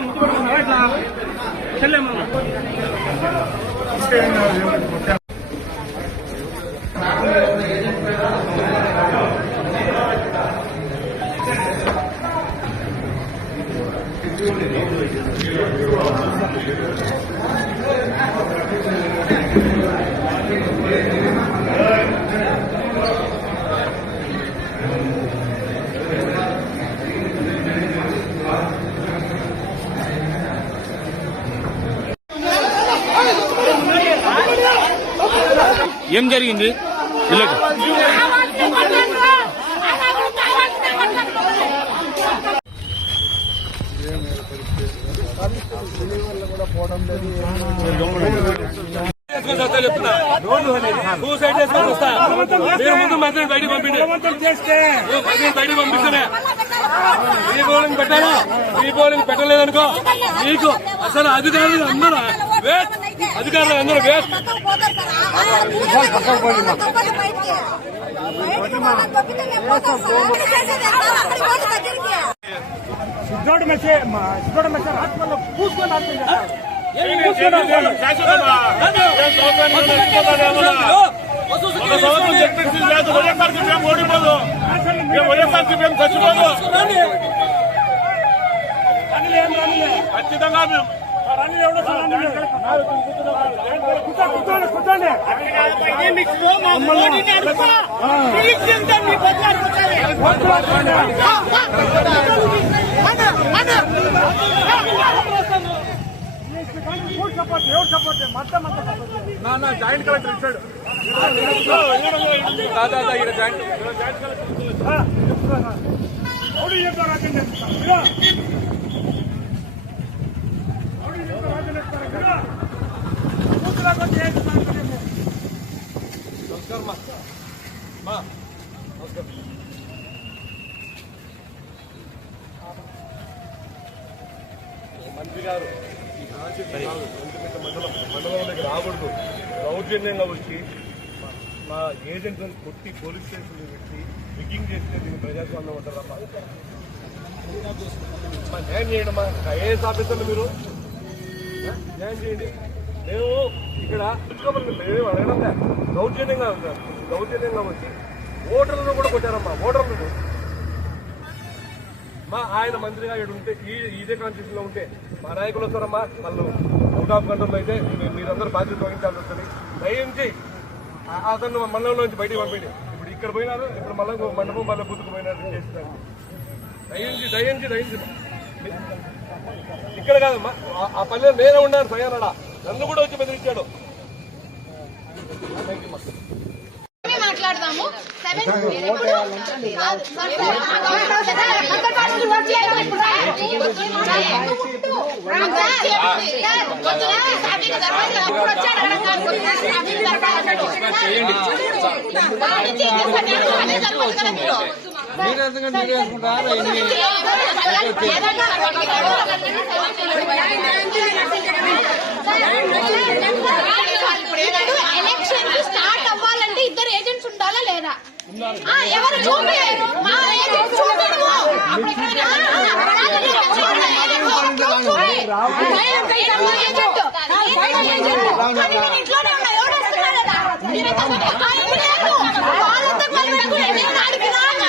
ముద్దు పెట్టుకున్నావా ఇట్లా? జరిగింది? ఇళ్ళకి మీరు ముందు మంత్రిని పంపిస్తేనే ఈ బౌలింగ్ పెట్టాలా ఈ బౌలింగ్ పెట్టలేదనుకో మీకు అసలు అధికారులు అందరూ అధికారులు అందరూ వేస్ట్. సిద్ధోడు మెచ్చే సిద్ధోడు మెచ్చే హాస్పిటల్లో పూసుకొని సంవత్సరం చెప్పేసి లేదు ఓడిపోదు. మేము చచ్చిపోదు. ఖచ్చితంగా మేము ఆ రానిలే ఎవడో సార్ రానిలే. జాయింట్ కలెక్టర్ ఇచ్చాడు కొద్ది చేస్తున్నాను అనుకునేమో. మంత్రి గారు ఈ కాన్సెప్ట్ కాదు. ఒంటిమిట్ట మండలం మండలంలోకి రాకూడదు దౌర్జన్యంగా వచ్చి మా- ఏజెంట్లను కొట్టి పోలీస్ స్టేషన్లో పెట్టి బిగ్గింగ్ చేస్తే దీన్ని ప్రజాస్వామ్యం అంటారా మా న్యాయం చేయడమ్మా మా ఐఏఎస్ ఆఫీసర్లు మీరు ఆ? చేయండి మేము ఇక్కడ తీసుకోమని మేము అడగడం లే. దౌర్జన్యంగా దౌర్జన్యంగా వచ్చి ఓటర్లను కూడా కొట్టారమ్మా ఓటర్లను మా ఆయన మంత్రిగా ఇక్కడ ఉంటే ఈ ఇదే కాన్స్టిట్యూషన్లో ఉంటే మా నాయకులు వస్తారమ్మా వాళ్ళు అవుట్ ఆఫ్ కంట్రోల్ అయితే మీరందరూ బాధ్యత వహించాల్సి వస్తుంది దయించి ఆ- అతను మండలంలో నుంచి బయటికి పంపిండి ఇప్పుడు ఇక్కడ పోయినారు ఇప్పుడు మళ్ళీ మండపం మళ్ళీ గుర్తుకు పోయినారు చేస్తున్నారు దయించి దయించి దయించి ఇక్కడ కాదమ్మా ఆ- పల్లెలో నేనే ఉన్నాను సయ్యానడా నన్ను కూడా వచ్చి బెదిరించాడు మాట్లాడదాము సెవెన్ ఎలక్షన్ స్టార్ట్ అవ్వాలంటే ఇద్దరు ఏజెంట్స్ ఉండాలా లేదా ఎవరు మా ఏజెంట్ ఇంట్లోనే ఉన్నా ఎవరు వస్తున్నారు కదా మీరంతా ఆ, ఇప్పుడు లేరు. వాళ్ళంతా మళ్ళీ కూడా నేను ఆడికి రానా?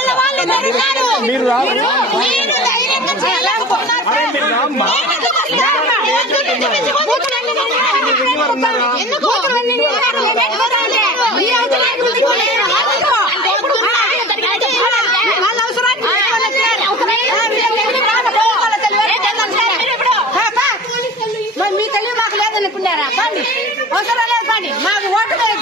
మీరు మీ తెలివి మాకు లేదనుకున్నారా పండి అవసరం లేదు పండి మాకు ఓటు లేదు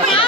మీరు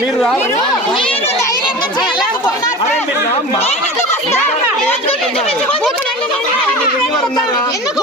మీరు రావాలి. ఎందుకు